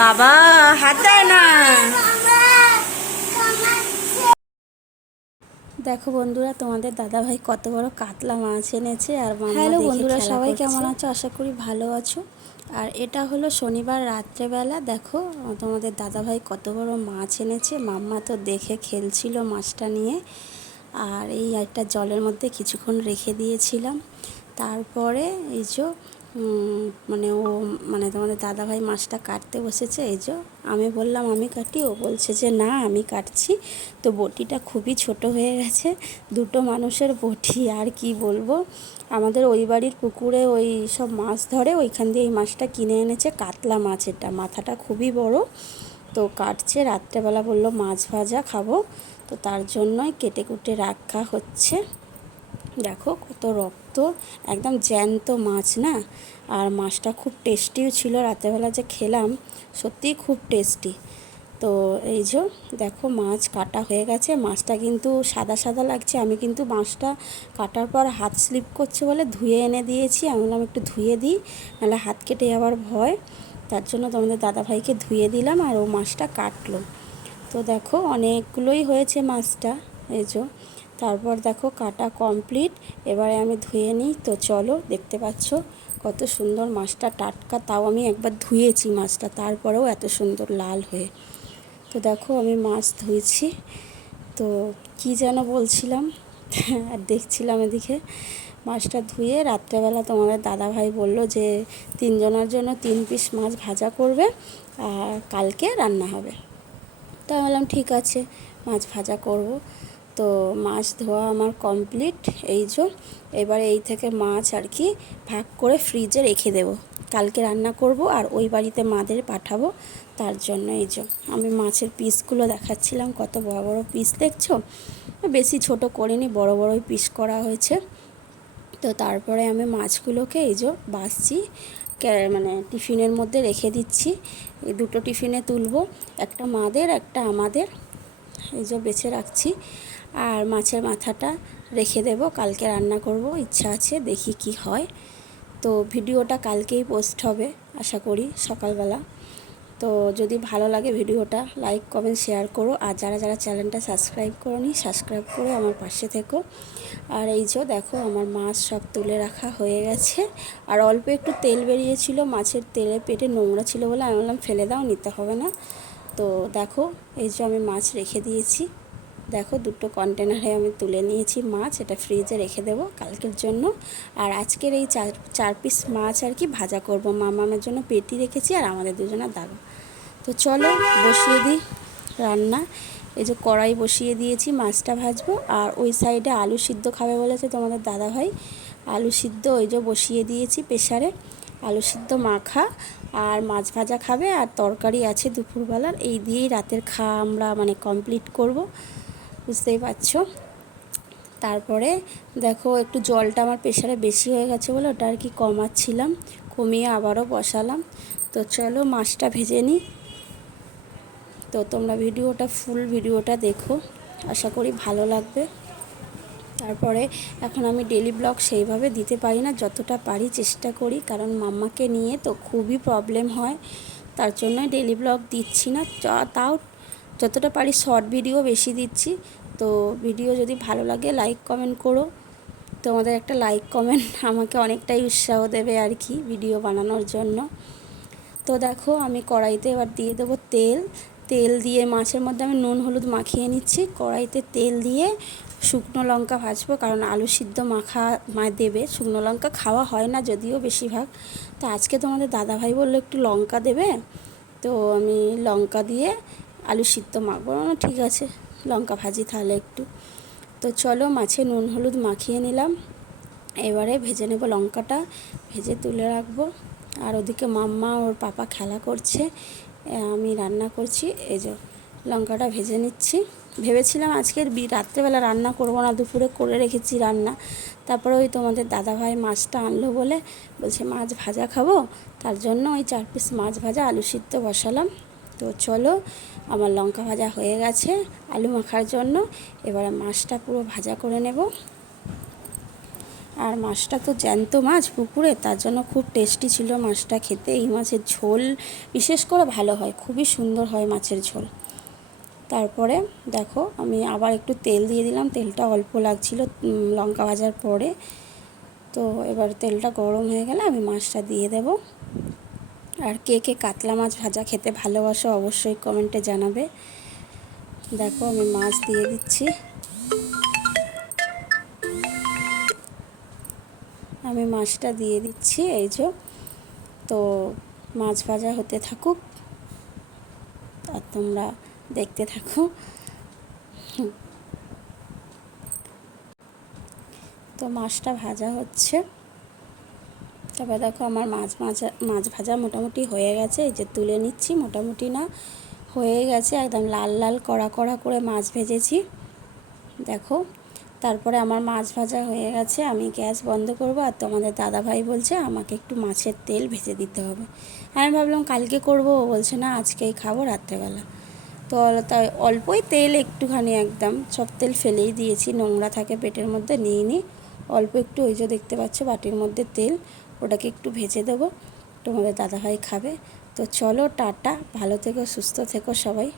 বাবা হাত দেয় না। দেখো বন্ধুরা, তোমাদের দাদাভাই কত বড় কাতলা মাছ এনেছে আর হ্যালো বন্ধুরা, সবাই কেমন আছো? আশা করি ভালো আছো। আর এটা হলো শনিবার রাত্রেবেলা। দেখো তোমাদের দাদাভাই কত বড় মাছ এনেছে। মাম্মা তো দেখে খেলছিল মাছটা নিয়ে। আর এই একটা জলের মধ্যে কিছুক্ষণ রেখে দিয়েছিলাম। তারপরে এই যে তোমাদের দাদাভাই মাছটা কাটতে বসেছে। এই যে আমি বললাম আমি কাটি, ও বলছে যে না আমি কাটছি। তো বটিটা খুবই ছোট হয়ে গেছে, দুটো মানুষের বটি। আর কি বলবো, আমাদের ওই বাড়ির পুকুরে ওই সব মাছ ধরে, ওইখান দিয়ে এই মাছটা কিনে এনেছে। কাতলা মাছ, এটা মাথাটা খুবই বড়। তো কাটছে, রাত্রেবেলা বললো মাছ ভাজা খাবো, তো তার জন্যই কেটে কুটে রাখা হচ্ছে। দেখো কত রক্ত, একদম জ্যান্ত মাছ না। আর মাছটা খুব টেস্টিও ছিল, রাতেরবেলা যে খেলাম সত্যিই খুব টেস্টি। তো এই যে দেখো মাছ কাটা হয়ে গেছে। মাছটা কিন্তু সাদা সাদা লাগছে। আমি কিন্তু মাছটা কাটার পর হাত স্লিপ করছে বলে ধুয়ে এনে দিয়েছি। আমি বললাম একটু ধুয়ে দিই, নাহলে হাত কেটে যাওয়ার ভয়। তার জন্য তোমাদের দাদাভাইকে ধুয়ে দিলাম আর ও মাছটা কাটলো। তো দেখো অনেকগুলোই হয়েছে মাছটা। এই যে তারপর দেখো কাটা কমপ্লিট। এবারে আমি ধুয়ে নিই। তো চলো, দেখতে পাচ্ছ কত সুন্দর মাছটা, টাটকা। তাও আমি একবার ধুয়েছি মাছটা, তারপরেও এত সুন্দর লাল হয়ে। তো দেখো আমি মাছ ধুয়েছি। তো কি যেন বলছিলাম আর দেখছিলাম এদিকে মাছটা ধুয়ে। রাত্রেবেলা তোমাদের দাদাভাই বলল যে 3 জনের জন্য 3 পিস মাছ ভাজা করবে আর কালকে রান্না হবে। তো আমি বললাম ঠিক আছে, মাছ ভাজা করব। তো মাছ ধোয়া আমার কমপ্লিট। এই যে এবারে এই থেকে মাছ আর কি ভাগ করে ফ্রিজে রেখে দেব, কালকে রান্না করব আর ওই বাড়িতে মাদের পাঠাবো। তার জন্য এই যে আমি মাছের পিসগুলো দেখাচ্ছিলাম, কত বড় বড় পিস দেখছো। বেশি ছোট করিনি, বড় বড়ই পিস করা হয়েছে। তো তারপরে আমি মাছগুলোকে এই যে বাছছি, টিফিনের মধ্যে রেখে দিচ্ছি। এই দুটো টিফিনে তুলবো, একটা মাদের একটা আমাদের। এই যে বেছে রাখছি। আর মাছের মাথাটা রেখে দেব, কালকে রান্না করব, ইচ্ছা আছে, দেখি কি হয়। তো ভিডিওটা কালকেই পোস্ট হবে আশা করি সকালবেলা। তো যদি ভালো লাগে ভিডিওটা লাইক কমেন্ট শেয়ার করো। আর যারা যারা চ্যানেলটা সাবস্ক্রাইব করোনি, সাবস্ক্রাইব করে আমার পাশে থেকো। আর এই যে দেখো আমার মাছ সব তুলে রাখা হয়ে গেছে। আর অল্প একটু তেল বেরিয়েছিল, মাছের তেলে পেটে নোংরা ছিল বলে আমি বললাম ফেলে দাও, নিতে হবে না। তো দেখো এই যে আমি মাছ রেখে দিয়েছি। দেখো দুটো কন্টেনারে আমি তুলে নিয়েছি মাছ, এটা ফ্রিজে রেখে দেবো কালকের জন্য। আর আজকের এই চার পিস মাছ আর কি ভাজা করব। মামামের জন্য পেটি রেখেছি আর আমাদের দুজনের দাদা। তো চলো বসিয়ে দিই রান্না। এই যে কড়াই বসিয়ে দিয়েছি, মাছটা ভাজবো। আর ওই সাইডে আলু সিদ্ধ খাবে বলেছে তোমাদের দাদাভাই, আলু সিদ্ধ ওই যে বসিয়ে দিয়েছি প্রেসারে। আলু সিদ্ধ মাখা আর মাছ ভাজা খাবে, আর তরকারি আছে দুপুরবেলার। এই দিয়েই রাতের খাওয়া আমরা কমপ্লিট করব, বুঝতেই পারছো। তারপরে দেখো একটু জলটা আমার প্রেসারে বেশি হয়ে গেছে বলে ওটা আর কি কমাচ্ছিলাম, কমিয়ে আবারও বসালাম। তো চলো মাছটা ভেজে নিই। তো তোমরা ফুল ভিডিওটা দেখো, আশা করি ভালো লাগবে। তারপরে এখন আমি ডেলি ব্লগ সেইভাবে দিতে পারি না, যতটা পারি চেষ্টা করি, কারণ মাম্মাকে নিয়ে তো খুবই প্রবলেম হয়। তার জন্যই ডেলি ব্লগ দিচ্ছি না, তাও যতটা পারি শর্ট ভিডিও বেশি দিচ্ছি। তো ভিডিও যদি ভালো লাগে লাইক কমেন্ট করো, তোমাদের একটা লাইক কমেন্ট আমাকে অনেকটাই উৎসাহ দেবে আর কি ভিডিও বানানোর জন্য। তো দেখো আমি কড়াইতে এবার দিয়ে দেবো তেল। তেল দিয়ে মাছের মধ্যে আমি নুন হলুদ মাখিয়ে নিচ্ছি। কড়াইতে তেল দিয়ে শুকনো লঙ্কা ভাজবো, কারণ আলু সিদ্ধ মাখা দেবে। শুকনো লঙ্কা খাওয়া হয় না যদিও বেশিরভাগ, তো আজকে তোমাদের দাদাভাই বললো একটু লঙ্কা দেবে, তো আমি লঙ্কা দিয়ে আলু সিদ্ধ মাখবো। ঠিক আছে, লঙ্কা ভাজি তাহলে একটু। তো চলো মাছে নুন হলুদ মাখিয়ে নিলাম, এবারে ভেজে নেব লঙ্কাটা, ভেজে তুলে রাখবো। আর ওদিকে মাম্মা ওর পাপা খেলা করছে, আমি রান্না করছি। এই যে লঙ্কাটা ভেজে নিচ্ছি। ভেবেছিলাম আজকের রাত্রেবেলা রান্না করব না, দুপুরে করে রেখেছি রান্না। তারপরে ওই তোমাদের দাদাভাই মাছটা আনলো বলে বলছে মাছ ভাজা খাবো, তার জন্য ওই 4 পিস মাছ ভাজা আলু সিদ্ধ বসালাম। তো চলো আমার লঙ্কা ভাজা হয়ে গেছে আলু মাখার জন্য। এবারে মাছটা পুরো ভাজা করে নেব। আর মাছটা তো জ্যান্ত মাছ পুকুরে, তার জন্য খুব টেস্টি ছিল মাছটা খেতে। এই মাছের ঝোল বিশেষ করে ভালো হয়, খুবই সুন্দর হয় মাছের ঝোল। তারপরে দেখো আমি আবার একটু তেল দিয়ে দিলাম, তেলটা অল্প লাগছিল লঙ্কা ভাজার পরে। তো এবার তেলটা গরম হয়ে গেলে আমি মাছটা দিয়ে দেব। আর কে কে কাতলা মাছ ভাজা খেতে ভালোবাসো অবশ্যই কমেন্টে জানাবে। দেখো আমি মাছ দিয়ে দিচ্ছি, আমি মাছটা দিয়ে দিচ্ছি এই যে। তো মাছ ভাজা হতে থাকুক আর তোমরা দেখতে থাকো। তো মাছটা ভাজা হচ্ছে। তারপর দেখো আমার মাছ ভাজা মোটামুটি হয়ে গেছে, এই যে তুলে নিচ্ছি। মোটামুটি না হয়ে গেছে, একদম লাল লাল কড়া কড়া করে মাছ ভেজেছি দেখো। তারপরে আমার মাছ ভাজা হয়ে গেছে, আমি গ্যাস বন্ধ করব। আর তোমাদের দাদাভাই বলছে আমাকে একটু মাছের তেল ভেজে দিতে হবে। আমি ভাবলাম কালকে করব, ও বলছে না আজকেই খাবো রাত্রেবেলা। তো তাই অল্পই তেল, একটুখানি একদম সব তেল ফেলেই দিয়েছি, নোংরা থাকে পেটের মধ্যে, নিয়ে অল্প একটু ওই যে দেখতে পাচ্ছ বাটির মধ্যে তেল, ওটাকে একটু ভেজে দেবো, তোমাদের দাদাভাই খাবে। তো চলো টাটা, ভালো থেকো সুস্থ থেকো সবাই।